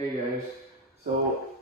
Hey guys, so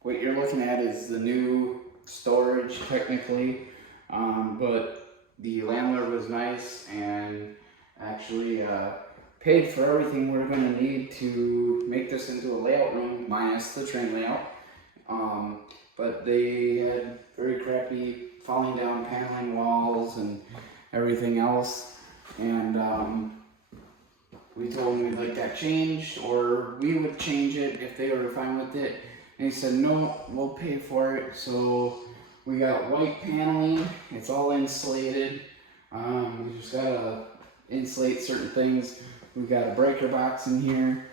what you're looking at is the new storage technically, but the landlord was nice and actually paid for everything we're going to need to make this into a layout room minus the trim layout. But they had very crappy falling down paneling walls and everything else, and we told him we'd like that changed, or we would change it if they were fine with it. And he said, no, we'll pay for it. So we got white paneling. It's all insulated. We just gotta insulate certain things. We got a breaker box in here.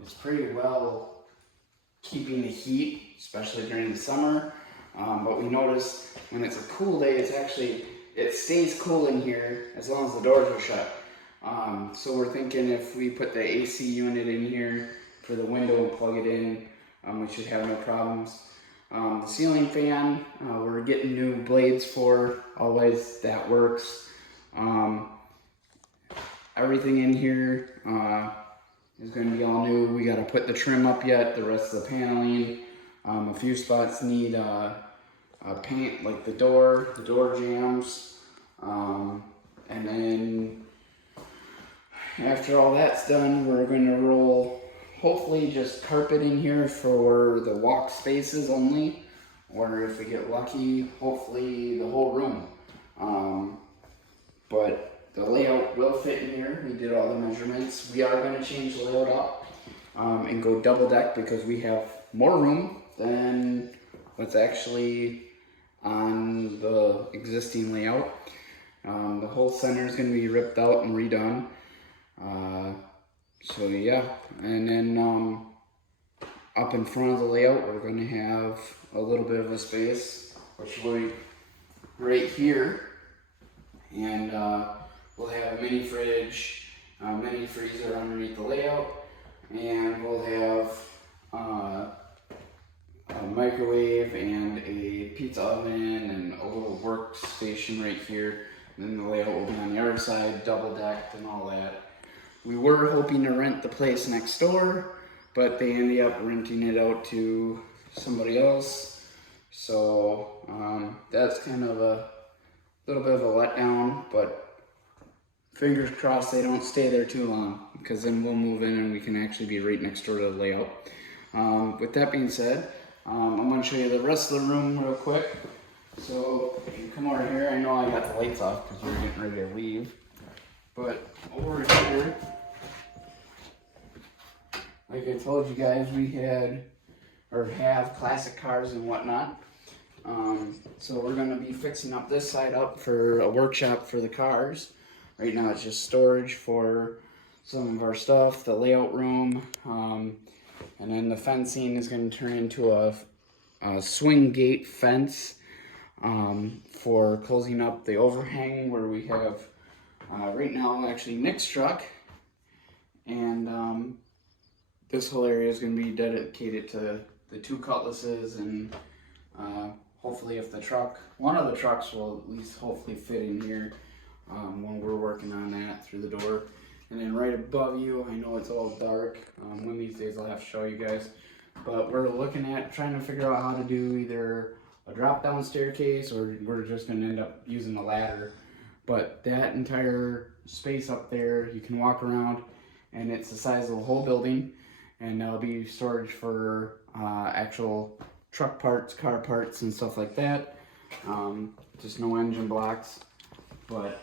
It's pretty well keeping the heat, especially during the summer. But we noticed when it's a cool day, it stays cool in here as long as the doors are shut. So we're thinking if we put the AC unit in here for the window and plug it in, we should have no problems. The ceiling fan, we're getting new blades for, always that works. Everything in here is going to be all new. We got to put the trim up yet, the rest of the paneling. A few spots need paint, like the door jambs, and then after all that's done, we're going to roll hopefully just carpet in here for the walk spaces only, or if we get lucky, hopefully the whole room. But the layout will fit in here. We did all the measurements. We are going to change the layout up and go double deck because we have more room than what's actually on the existing layout. The whole center is going to be ripped out and redone. So yeah, and then up in front of the layout we're going to have a little bit of a space which will be right here, and we'll have a mini fridge, mini freezer underneath the layout, and we'll have a microwave and a pizza oven and a little workstation right here. And then the layout will be on the other side, double decked and all that. We were hoping to rent the place next door, but they ended up renting it out to somebody else. So that's kind of a little bit of a letdown, but fingers crossed they don't stay there too long, because then we'll move in and we can actually be right next door to the layout. With that being said, I'm going to show you the rest of the room real quick. So if you come over here, I know I got the lights off because we were getting ready to leave. But over here, like I told you guys, we have classic cars and whatnot. So we're going to be fixing up this side up for a workshop for the cars. Right now it's just storage for some of our stuff, the layout room, and then the fencing is going to turn into a swing gate fence for closing up the overhang where we have right now actually Nick's truck, and this whole area is going to be dedicated to the two cutlasses, and hopefully if one of the trucks will at least hopefully fit in here when we're working on that through the door. And then right above you, I know it's all dark, one of these days I'll have to show you guys, but we're looking at trying to figure out how to do either a drop down staircase or we're just going to end up using a ladder. But that entire space up there, you can walk around, and it's the size of the whole building, and there'll be storage for actual truck parts, car parts, and stuff like that. Just no engine blocks. But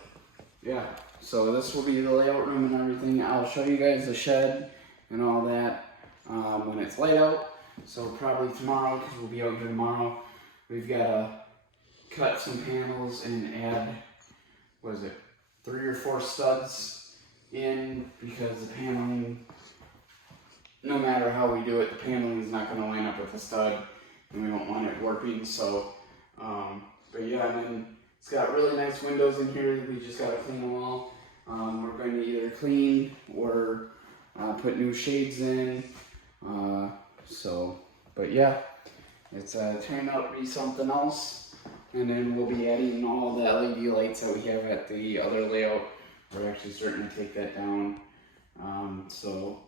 yeah, so this will be the layout room and everything. I'll show you guys the shed and all that when it's laid out. So probably tomorrow, because we'll be out here tomorrow. We've got to cut some panels and add, 3 or 4 studs in, because the paneling, no matter how we do it, the paneling is not going to line up with the stud, and we don't want it warping. So, but yeah, and then it's got really nice windows in here. We just got to clean them all. We're going to either clean or put new shades in. But yeah, it's turned out to be something else. And then we'll be adding all the LED lights that we have at the other layout. We're actually starting to take that down. So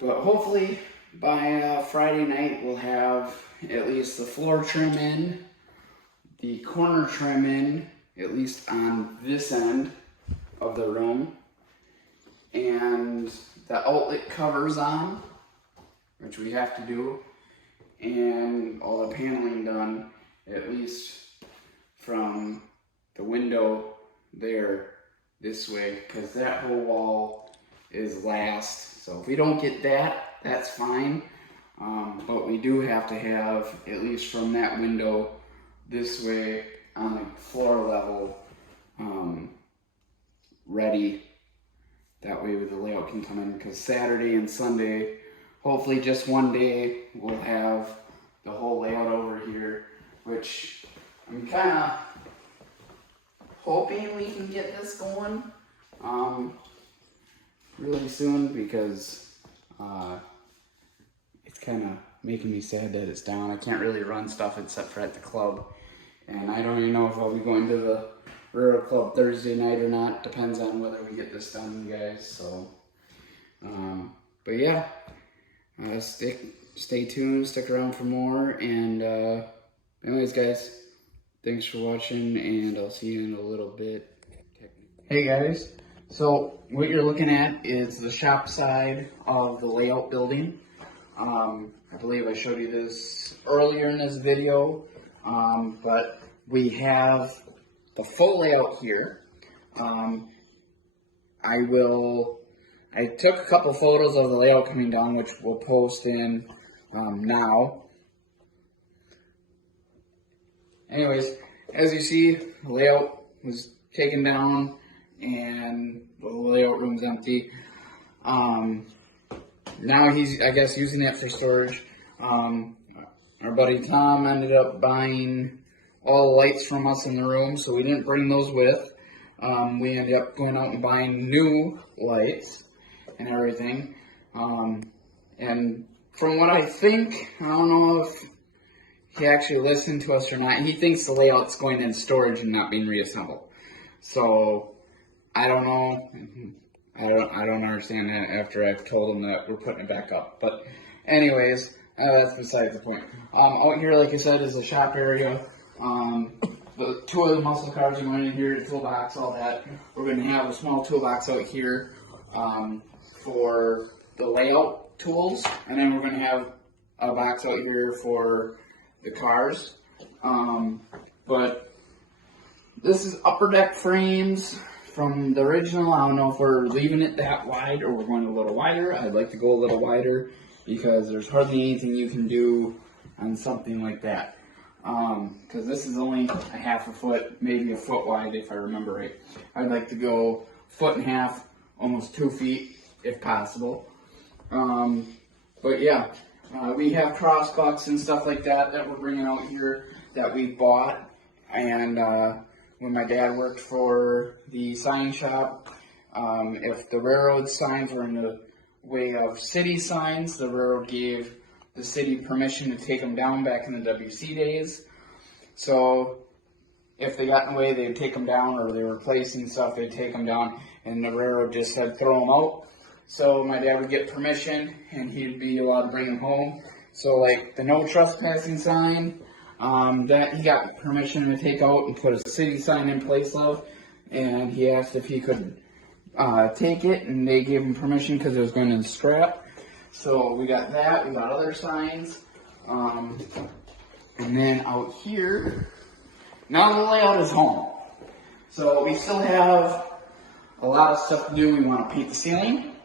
But hopefully by Friday night we'll have at least the floor trim in, the corner trim in, at least on this end of the room, and the outlet covers on, which we have to do, and all the paneling done, at least from the window there this way, because that whole wall is last. So if we don't get that, that's fine. But we do have to have, at least from that window this way on the floor level, ready. That way the layout can come in, because Saturday and Sunday, hopefully just one day, we'll have the whole layout over here, which I'm kind of hoping we can get this going really soon, because it's kind of making me sad that it's down. I can't really run stuff except for at the club, and I don't even know if I'll be going to the Railroad Club Thursday night or not. Depends on whether we get this done, guys. So but yeah, stay tuned, stick around for more, and anyways guys, thanks for watching, and I'll see you in a little bit. Hey guys, so what you're looking at is the shop side of the layout building. I believe I showed you this earlier in this video, but we have the full layout here. I took a couple photos of the layout coming down, which we'll post in now. Anyways, as you see, the layout was taken down and the layout room's empty. Now he's, I guess, using it for storage. Our buddy Tom ended up buying all the lights from us in the room, so we didn't bring those with. We ended up going out and buying new lights and everything. And from what I think, I don't know if he actually listened to us or not, he thinks the layout's going in storage and not being reassembled. So I don't know. I don't understand that after I've told him that we're putting it back up. But anyways, that's besides the point. Out here, like I said, is the shop area. The two of the muscle cars are going in here, the toolbox, all that. We're going to have a small toolbox out here for the layout tools, and then we're going to have a box out here for the cars. But this is upper deck frames from the original. I don't know if we're leaving it that wide or we're going a little wider. I'd like to go a little wider because there's hardly anything you can do on something like that. Because this is only a half a foot, maybe a foot wide if I remember right. I'd like to go 1.5 feet, almost 2 feet if possible. But yeah, we have cross bucks and stuff like that that we're bringing out here that we bought. And when my dad worked for the sign shop, if the railroad signs were in the way of city signs, the railroad gave the city permission to take them down back in the WC days. So if they got in the way, they'd take them down, or they were replacing stuff, they'd take them down, and the railroad just said throw them out. So my dad would get permission, and he'd be allowed to bring them home. So like the no trespassing sign, that he got permission to take out and put a city sign in place of, and he asked if he could take it, and they gave him permission because it was going in the scrap. So we got that, we got other signs, and then out here, now the layout is home. So we still have a lot of stuff to do. We want to paint the ceiling,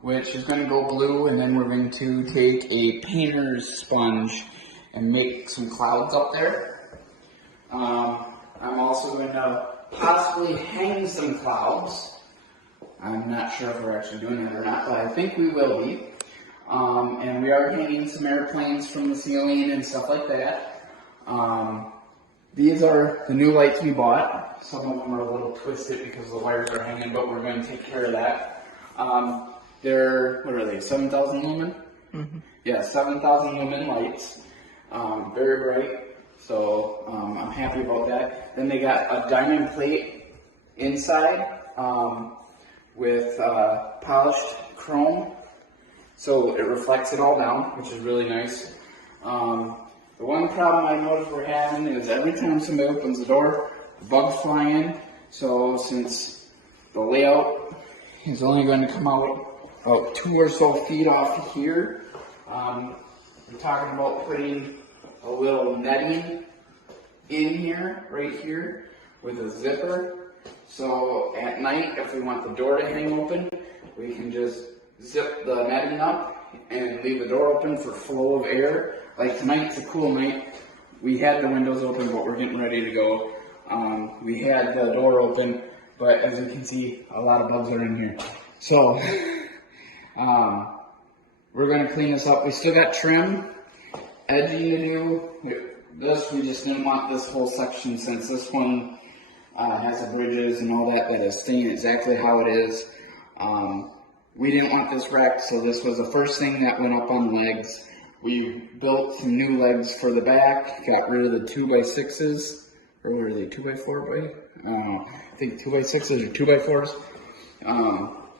which is going to go blue, and then we're going to take a painter's sponge and make some clouds up there. I'm also going to possibly hang some clouds. I'm not sure if we're actually doing it or not, but I think we will be. And we are hanging some airplanes from the ceiling and stuff like that. These are the new lights we bought. Some of them are a little twisted because the wires are hanging, but we're going to take care of that. They're, what are they, 7,000 lumen? Mm-hmm. Yeah, 7,000 lumen lights. Very bright. So I'm happy about that. Then they got a diamond plate inside with polished chrome, so it reflects it all down, which is really nice. The one problem I noticed we're having is every time somebody opens the door, the bugs fly in. So since the layout is only going to come out about 2 or so feet off here, we're talking about putting a little netting in here, right here, with a zipper. So at night, if we want the door to hang open, we can just zip the netting up and leave the door open for flow of air. Like tonight's a cool night. We had the windows open, but we're getting ready to go. We had the door open, but as you can see, a lot of bugs are in here. So, we're going to clean this up. We still got trim, edging to do. This, we just didn't want this whole section, since this one has the bridges and all that is staying exactly how it is. We didn't want this wrecked, so this was the first thing that went up on legs. We built some new legs for the back, got rid of the 2x6s, or were they 2x4 by? I don't know. I think 2x6s or 2x4s.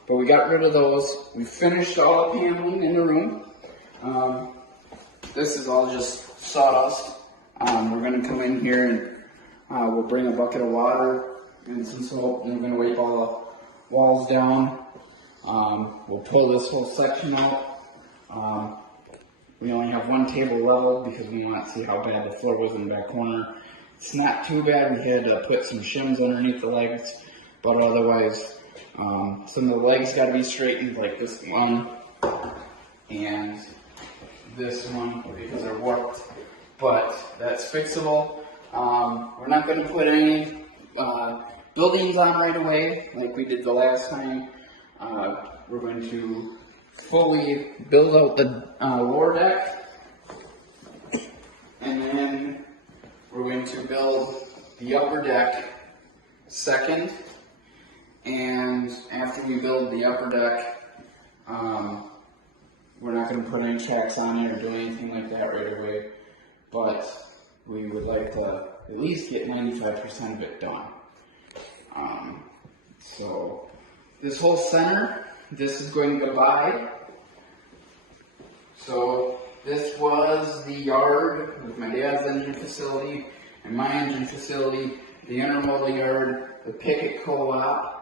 But we got rid of those. We finished all the paneling in the room. This is all just sawdust. We're going to come in here and we'll bring a bucket of water and some soap, and we're going to wipe all the walls down. We'll pull this whole section out. We only have one table level because we want to see how bad the floor was in the back corner. It's not too bad. We had to put some shims underneath the legs, but otherwise, some of the legs got to be straightened, like this one and this one, because they're warped. But that's fixable. We're not going to put any buildings on right away like we did the last time. We're going to fully build out the lower deck, and then we're going to build the upper deck second. And after we build the upper deck, we're not going to put any tracks on it or do anything like that right away, but we would like to at least get 95% of it done. So this whole center, this is going goodbye. So this was the yard with my dad's engine facility and my engine facility, the intermodal yard, the picket co-op.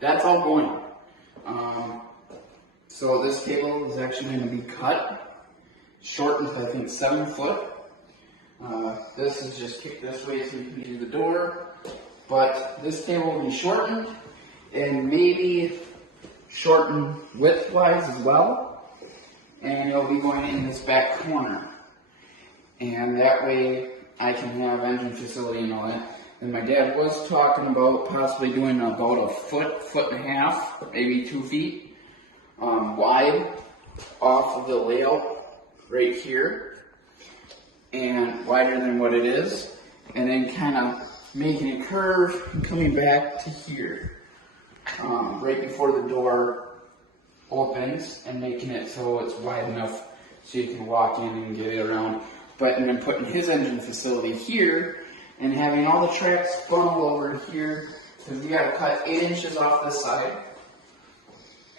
That's all going. So this table is actually going to be cut, shortened to I think 7 foot. This is just kicked this way so you can do the door. But this table will be shortened and maybe shortened width-wise as well. And it'll be going in this back corner. And that way I can have engine facility and all that. And my dad was talking about possibly doing about a foot, foot and a half, maybe 2 feet wide off of the layout right here, and wider than what it is, and then kind of making a curve and coming back to here, right before the door opens, and making it so it's wide enough so you can walk in and get it around. But and then putting his engine facility here, and having all the tracks funnel over here, because you got to cut 8 inches off this side.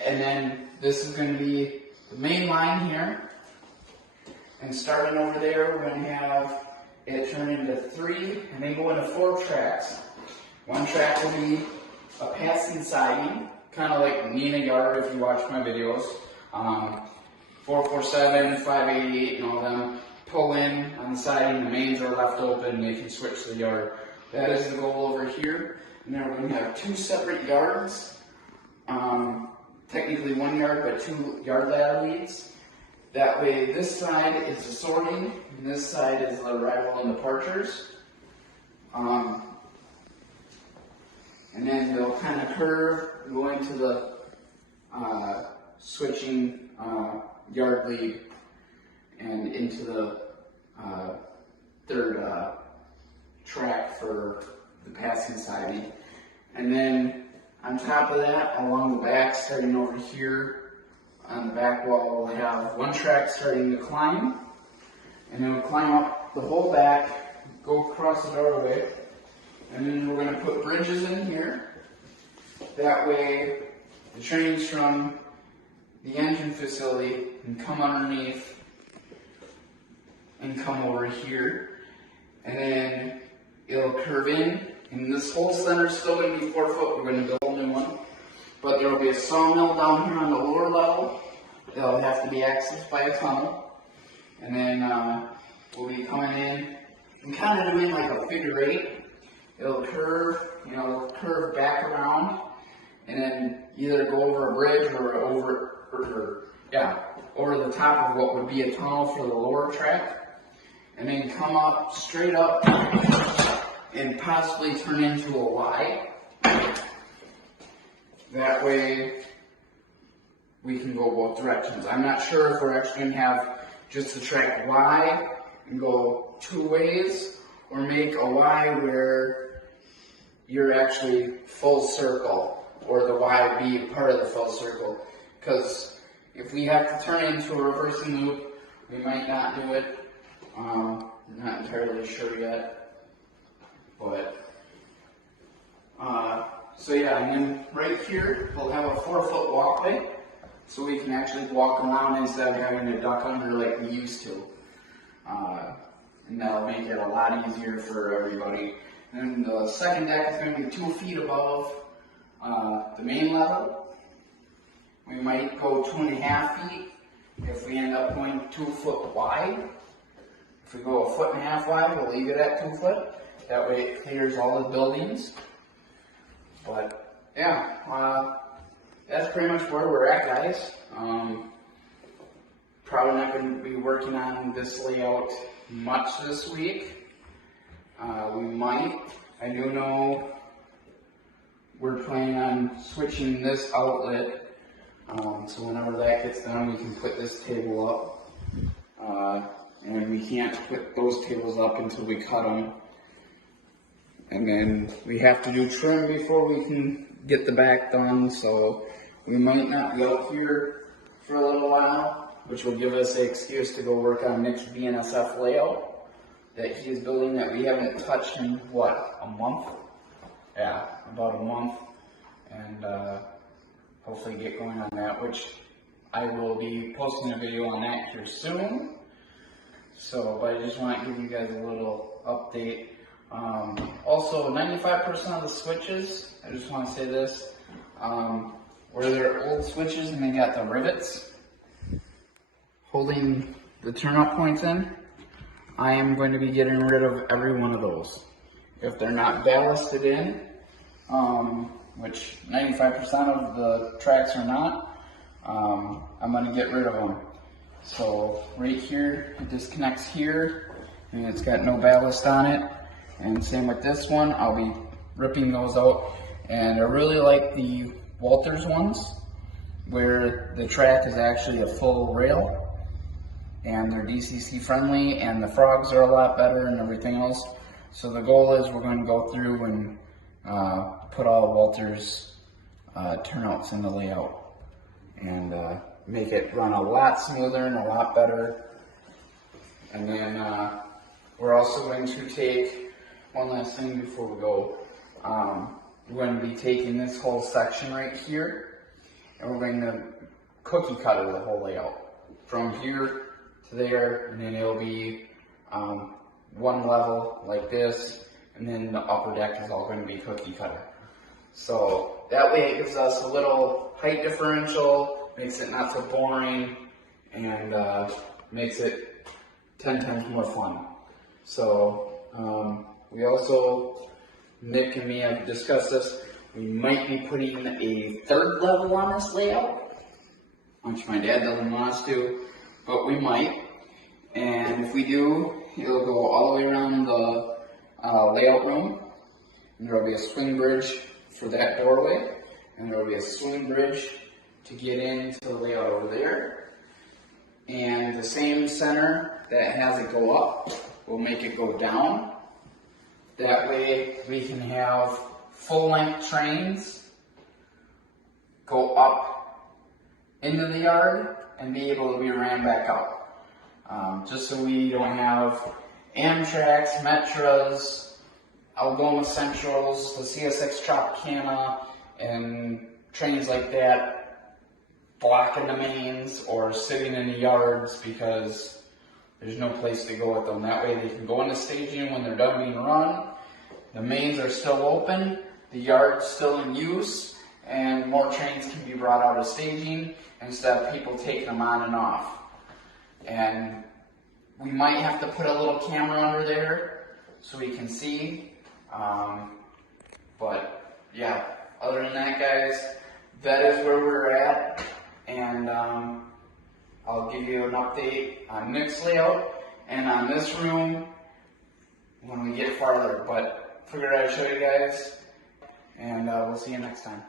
And then this is going to be the main line here. And starting over there, we're going to have it turn into 3, and then go into 4 tracks. One track will be a passing siding, kind of like Nina Yard if you watch my videos. 447, 588, and all them. Pull in on the siding, the mains are left open, and they can switch the yard. That is the goal over here. And then we're going to have 2 separate yards. Technically 1 yard, but 2 yard ladder leads. That way this side is the sorting, and this side is the arrival and departures. And then they'll kind of curve, go into the switching yard lead and into the third track for the passing siding. And then on top of that, along the back, starting over here on the back wall, we'll have 1 track starting to climb, and then we'll climb up the whole back, go across the doorway, and then we're going to put bridges in here. That way the trains from the engine facility and come underneath and come over here, and then it'll curve in, and this whole center is still going to be 4 foot. We're going to build a new one, but there will be a sawmill down here on the lower level. It'll have to be accessed by a tunnel, and then we'll be coming in and kind of doing like a figure eight. It'll curve, curve back around, and then either go over a bridge or over the top of what would be a tunnel for the lower track, and then come up straight up and possibly turn into a Y. That way we can go both directions. I'm not sure if we're actually going to have just the track Y and go 2 ways, or make a Y where you're actually full circle, or the Y be part of the full circle. Because if we have to turn into a reversing loop, we might not do it. I'm not entirely sure yet. But, so yeah, and then right here, we'll have a 4 foot walkway, so we can actually walk around instead of having to duck under like we used to. And that'll make it a lot easier for everybody. And the second deck is going to be 2 feet above the main level. We might go 2.5 feet if we end up going 2 foot wide. If we go 1.5 feet wide, we'll leave it at 2 foot. That way it clears all the buildings. But yeah, that's pretty much where we're at, guys. Probably not going to be working on this layout much this week. We might. I do know we're planning on switching this outlet, so whenever that gets done, we can put this table up. And we can't put those tables up until we cut them. And then we have to do trim before we can get the back done, so we might not be out here for a little while, which will give us the excuse to go work on Nick's BNSF layout that he is building that we haven't touched in, what, a month? Yeah, about a month. And hopefully get going on that, which I will be posting a video on that here soon. So, but I just want to give you guys a little update. Also, 95% of the switches, I just want to say this, where they're old switches and they got the rivets holding the turn-up points in, I am going to be getting rid of every one of those. If they're not ballasted in, which 95% of the tracks are not, I'm going to get rid of them. So right here, it disconnects here, and it's got no ballast on it. And same with this one, I'll be ripping those out. And I really like the Walters ones, where the track is actually a full rail, and they're DCC friendly, and the frogs are a lot better and everything else. So the goal is we're going to go through and put all Walters turnouts in the layout, and make it run a lot smoother and a lot better. And then we're also going to take one last thing before we go. We're going to be taking this whole section right here, and we're going to cookie cutter the whole layout from here to there, and then it'll be one level like this, and then the upper deck is all going to be cookie cutter. So that way it gives us a little height differential, makes it not so boring, and makes it 10 times more fun. So we also, Nick and me have discussed this, we might be putting a third level on this layout, which my dad doesn't want us to, but we might. And if we do, it'll go all the way around the layout room, and there will be a swing bridge for that doorway, and there will be a swing bridge to get into the layout over there. And the same center that has it go up, we'll make it go down. That way we can have full-length trains go up into the yard and be able to be ran back out. Just so we don't have Amtrak's, Metras, Algoma Centrals, the CSX Tropicana, and trains like that blocking the mains or sitting in the yards because there's no place to go with them. That way they can go into staging when they're done being run. The mains are still open, the yard's still in use, and more trains can be brought out of staging instead of people taking them on and off. And we might have to put a little camera under there so we can see. But yeah, other than that, guys, that is where we're at. And I'll give you an update on Nick's layout and on this room when we get farther. But figured I'd show you guys, and we'll see you next time.